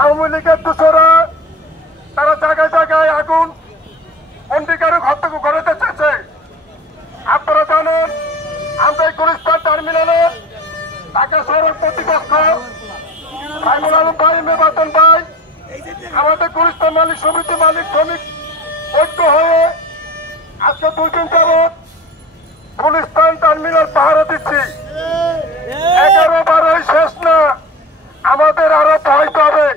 আওয়ামী লীগের দোষরা তারা জায়গায় জায়গায় আগুন অন্ধিকারক হত্যা করতে চেয়েছে। আপনারা জানেন আমরা গুলিস্তান টার্মিনালে ঢাকা শহরের প্রতিপক্ষ সাইমুল আলম ভাই, মেবাতন ভাই, আমাদের গুলিস্তান মালিক সমিতি মালিক শ্রমিক ঐক্য হয়ে আজকে 2 দিন যাবৎ গুলিস্তান টার্মিনাল পাহারা দিচ্ছি। 11-12 শেষ না, আমাদের আরো পাইতে হবে।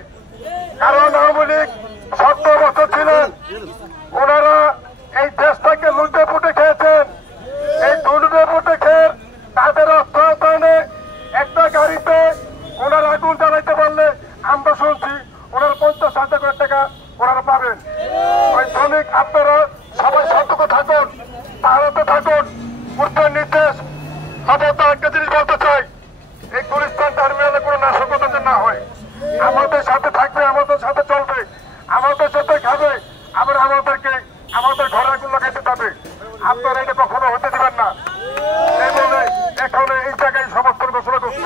কারণ আওয়ামী লীগ 17 বছর ছিলেন, ওনারা এই দেশটাকে লুটে পুটে খেয়েছেন। এই লুটে পুটে খেয়ে তাদের অর্থায়নে একটা গাড়িতে ওনারা আগুন জ্বালাইতে পারলে আমরা শুনছি ওনারা 50,000 করে টাকা ওনারা পাবেন। ওই শ্রমিক আপনারা সবাই সতর্ক থাকুন, পাহাড়াতে থাকুন। পূর্বের নির্দেশ খবরদার একটা জিনিস বলতে চাই, এই গুলিস্তান টার্মিনালে কোনো নাশকতা না হয়। আমাদের সাথে থাকবে, আমাদের সাথে চলবে, আমাদের সাথে খাবে, আবার আমাদেরকে আমাদের ঘরের লাগাইতে যাবে। আপনারা এটা কখনো হতে দিবেন না। এই বলে এখন এই জায়গায় সমর্থন ঘোষণা করছি।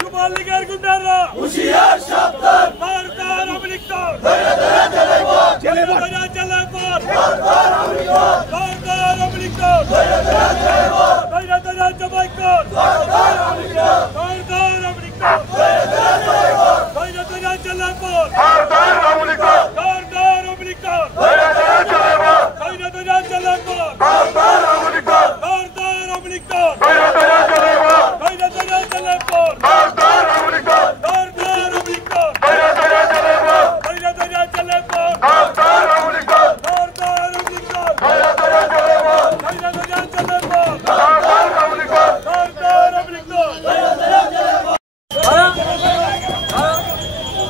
যুবলীগের গুন্ডারা হুঁশিয়ার সাবধান, সরকার অবলিপ্ত ধরে ধরে জেলাইপর জেলাইপর জেলাইপর সরকার অবলিপ্ত সরকার অবলিপ্ত ধরে ধরে জেলাইপর ধরে ধরে জবাইকর সরকার অবলিপ্ত সরকার অবলিপ্ত ধরে ধরে জেলাইপর ধরে ধরে জেলাইপর সরকার অবলিপ্ত সরকার অবলিপ্ত ধরে ধরে জেলাইপর ধরে ধরে জেলাইপর সরকার অবলিপ্ত সরকার অবলিপ্ত ধরে ধরে জেলাইপর ধরে ধরে জেলাইপর সরকার অবলিপ্ত সরকার অবলিপ্ত ধরে ধরে জেলাইপর ধরে ধরে জেলাইপর সরকার অবলিপ্ত সরকার অবলিপ্ত ধরে ধরে জেলাইপর ধরে ধরে জেলাইপর সরকার অবলিপ্ত সরকার অবলিপ্ত ধরে ধরে জেলাইপর।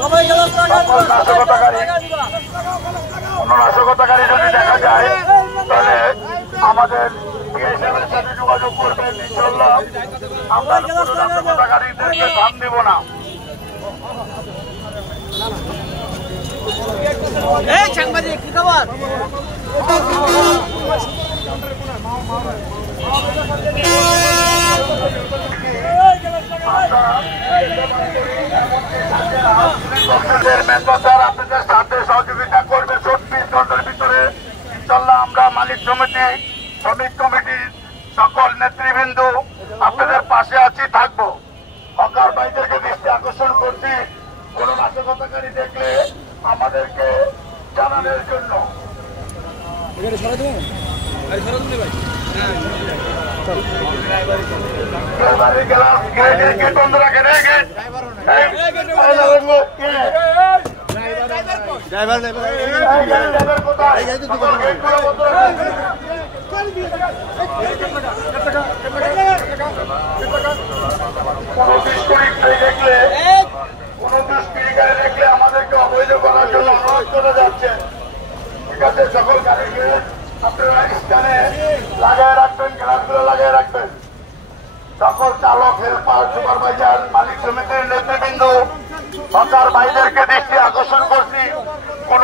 সবাই গেলাস নাশকতাকারী যদি দেখা যায় তাহলে আমাদের বিএসএফের সাথে যোগাযোগ করবেন। ইনশাআল্লাহ আমরা নাশকতাকারীদেরকে দাম দেব না। এই সাংবাদিক কি খবর? আপনাদের সাথে সহযোগিতা করবে 36 ঘন্টার ভিতরে। ইনশাল্লাহ আমরা মালিক সমিতি, শ্রমিক কমিটির সকল নেতৃবৃন্দ আপনাদের পাশে আছি, থাকবো। হকার ভাইদেরকে দৃষ্টি আকর্ষণ করছি, কোন নাশকতাকারী দেখলে আমাদেরকে জানানোর জন্য। দেখলে আমাদেরকে অবৈধ করার জন্য অনুরোধ করে যাচ্ছে। ঠিক আছে, সকল গাড়িকে আপনারা স্থানে লাগাই রাখবেন, গ্লাসগুলো লাগাই রাখবেন। সকল চালক, হেল্পার, সুপারভাইজার, মালিক সমিতির নেতৃবৃন্দ, সরকার ভাইদেরকে দৃষ্টি আকর্ষণ করছি, কোন